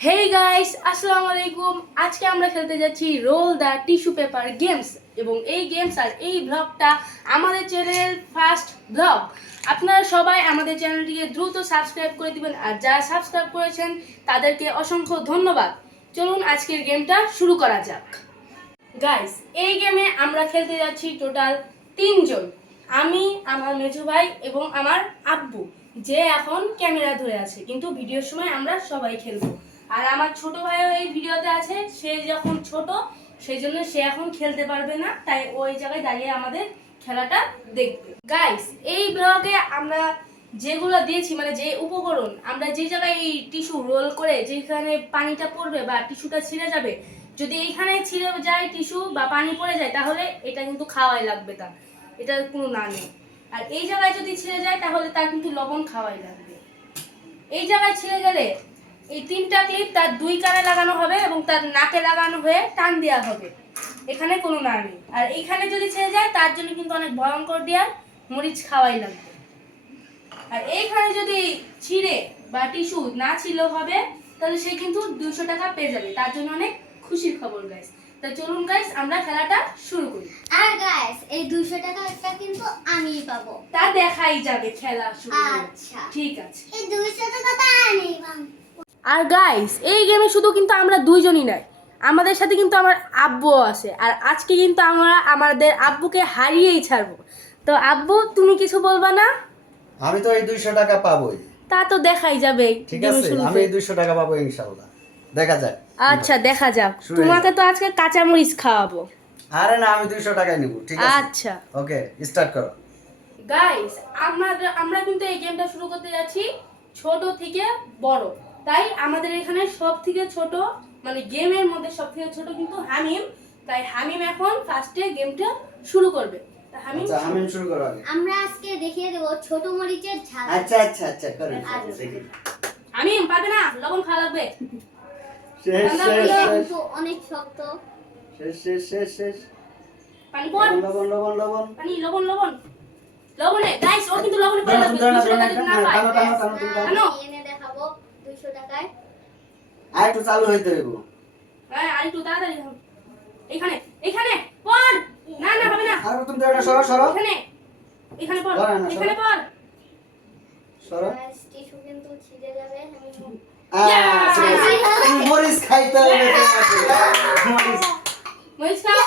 Hey guys আসসালামু আলাইকুম আজকে আমরা খেলতে যাচ্ছি roll the tissue paper games এবং এই গেমস আর এই ব্লগটা আমাদের চ্যানেল ফার্স্ট ব্লগ আপনারা সবাই আমাদের চ্যানেলটিকে দ্রুত সাবস্ক্রাইব করে দিবেন আর যারা সাবস্ক্রাইব করেছেন, তাদেরকে অসংখ্য ধন্যবাদ। চলুন আজকের গেমটা শুরু করা যাক। গাইস এই গেমে আমরা খেলতে যাচ্ছি টোটাল তিনজন আমি, আমার মেজু ভাই এবং আমার আব্বু। যে এখন ক্যামেরা ধরে আছে। কিন্তু ভিডিওর সময় আমরা সবাই খেলব। আর আমার ছোট ভাইও এই ভিডিওতে আছে, সে যখন ছোট, সেই জন্য সে এখন খেলতে পারবে না, তাই ওই জায়গায় দাঁড়িয়ে আমাদের খেলাটা দেখবে। গাইস এই ব্লগে আমরা যেগুলো দিয়েছি মানে যে উপকরণ, আমরা যে জায়গায় এই টিস্যু রোল করে, যেখানে পানিটা পড়বে বা টিস্যুটা ছিঁড়ে যাবে, যদি এইখানে ছিঁড়ে যায় টিস্যু বা পানি পড়ে যায়, তাহলে এটা কিন্তু খাওয়াই লাগবে তার। এটার কোনো না নেই। আর এই জায়গায় যদি ছিঁড়ে যায়, তাহলে তার কিন্তু লবণ খাওয়াই লাগবে। এই জায়গায় ছিঁড়ে গেলে এই তিনটা ক্লিপ তার দুই কানে লাগানো হবে এবং তার নাকে লাগানো হয়ে টান দেওয়া হবে। এখানে কোনো না নেই। আর এইখানে যদি ছেড়ে যায় তার জন্য কিন্তু অনেক ভয়ঙ্কর দেওয়ার মরিচ খাওয়াই লাগবে। আর এইখানে যদি ছিঁড়ে বা টিস্যু না ছিল হবে তাহলে সে কিন্তু দুশো টাকা পেয়ে যাবে। তার জন্য অনেক খুশির খবর গাইস তা চলুন গাইস আমরা খেলাটা শুরু করি। আর গাইস এই 200 টাকাটা কিন্তু আমি পাবো। তা দেখাই যাবে খেলা শুরু। আচ্ছা। ঠিক আছে। এই 200 টাকাটা আমিই পাবো। আর গাইস এই গেমে শুধু কিন্তু আমরা দুইজনই নাই। আমাদের সাথে কিন্তু আমার আব্বুও আছে আর আজকে কিন্তু আমরা আমাদের আব্বুকে হারিয়েই ছাড়বো। তো আব্বু তুমি কিছু বলবা না? আমি তো এই দুইশো টাকা পাবোই। তা তো দেখাই যাবে ঠিক আছে আমি এই দুইশো টাকা পাবো ইনশাল্লাহ। দেখা যাক। আচ্ছা দেখা যাক। তোমাকে তো আজকে কাঁচামরিচ খাওয়াবো। আরে না আমি দুইশো টাকাই নিব ঠিক আছে। আচ্ছা। ওকে স্টার্ট করো। গাইস আমরা আমরা কিন্তু এই গেমটা শুরু করতে যাচ্ছি ছোট থেকে বড়। তাই আমাদের এখানে সব থেকে ছোট মানে গেমের মধ্যে সব থেকে ছোট কিন্তু হামিম। তাই হামিম এখন ফার্স্টে গেমটা শুরু করবে। হামিম আচ্ছা শুরু করো। আমরা আজকে দেখিয়ে দেব ছোট মরিচের ঝাল। আচ্ছা আচ্ছা আচ্ছা করো আচ্ছা। হামিম পাবে না? লবণ খাওয়া লাগবে। শেষ শেষ শেষ। অনেক শক্ত। শেষ শেষ শেষ শেষ। পানি পর। লবণ লবণ লবণ পানি লবণ লবণ। লবণে। গাইস ও কিন্তু লবণে পড়ে যাবে দাঁড়াও, দুশো টাকা যদি না দাঁড়াও, পায় টানো, টানো, টানো, তুমি টানো। টানো। আমি এনে দেখাবো 200 টাকায় আর একটু চালু হইতে হইব হ্যাঁ আর একটু তাড়াতাড়ি এখানে এখানে পর না না হবে না। আর তুমি এটা সরো সরো। এখানে এখানে না, এখানে পর সরো। টিস্যু কিন্তু ছিঁড়ে যাবে আমি মরিচ খাইতে হবে মরিচ। মরিচ খাও।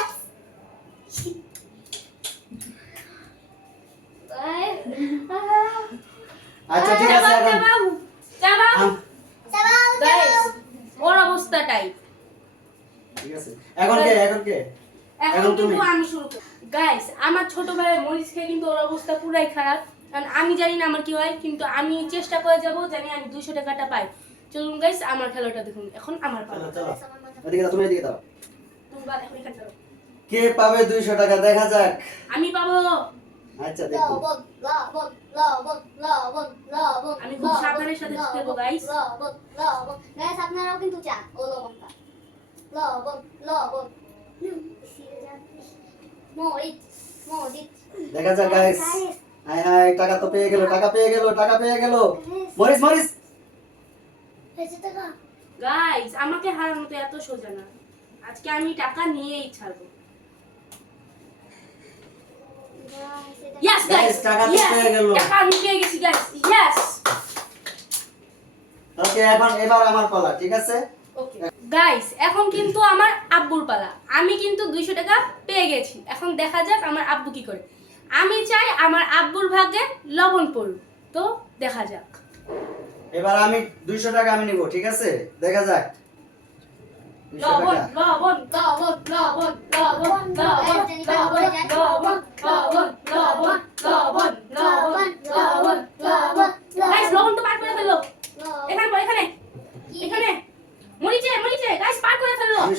আচ্ছা ঠিক আছে এখন চাবাও চাবাও আম, গাইস ওর অবস্থাটাই ঠিক আছে। এখন কে এখন কে? এখন তুমি। আমি শুরু করি গাইস আমার ছোট ভাইয়ের মরিচ খেয়ে কিন্তু ওর অবস্থা পুরাই খারাপ। কারণ আমি জানি না আমার কি হয় কিন্তু আমি চেষ্টা করে যাব জানি আমি দুশো টাকাটা পাই। চলুন গাইস আমার খেলাটা দেখুন। এখন আমার পালা। এদিকে তুমি এদিকে দাও। তুমি বাদ এখন এখানে কে পাবে দুইশো টাকা? দেখা যাক। আমি পাবো। আচ্ছা দেখো। আমি খুব সাবধানের সাথে খেলব, গাইস আপনারাও কিন্তু চান ও লবণটা লবণ লবণ মরিচ মরিচ। দেখা যাক গাইস হাই হাই টাকা তো পেয়ে গেল টাকা পেয়ে গেল টাকা পেয়ে গেল। মরিস মরিস গাইস আমাকে হারানো তো এত সোজা না। আজকে আমি টাকা নিয়েই ছাড়বো। টাকা পেয়ে গেল। টাকা আমি পেয়ে গেছি গাইস ইয়েস ওকে এখন এবার আমার পালা ঠিক আছে গাইস এখন কিন্তু আমার আব্বুর পালা আমি কিন্তু দুইশো টাকা পেয়ে গেছি এখন দেখা যাক আমার আব্বু কি করে আমি চাই আমার আব্বুর ভাগে লবণ পড়ুক তো দেখা যাক এবার আমি দুইশো টাকা আমি নিব ঠিক আছে দেখা যাক লবণ লবণ লবণ লবণ লবণ লবণ লবণ লবণ লবণ লবণ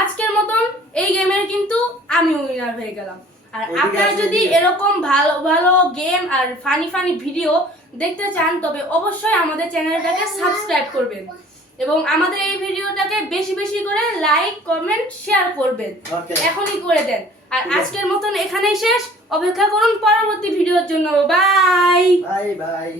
আজকের মতন এই গেমের কিন্তু আমি উইনার হয়ে গেলাম। আর আপনারা যদি এরকম ভালো ভালো গেম আর ফানি ফানি ভিডিও দেখতে চান তবে অবশ্যই আমাদের চ্যানেলটাকে সাবস্ক্রাইব করবেন। এবং আমাদের এই ভিডিওটাকে বেশি বেশি করে লাইক কমেন্ট শেয়ার করবেন। এখনই করে দেন। আর আজকের মতন এখানেই শেষ। অপেক্ষা করুন পরবর্তী ভিডিওর জন্য। Bye bye bye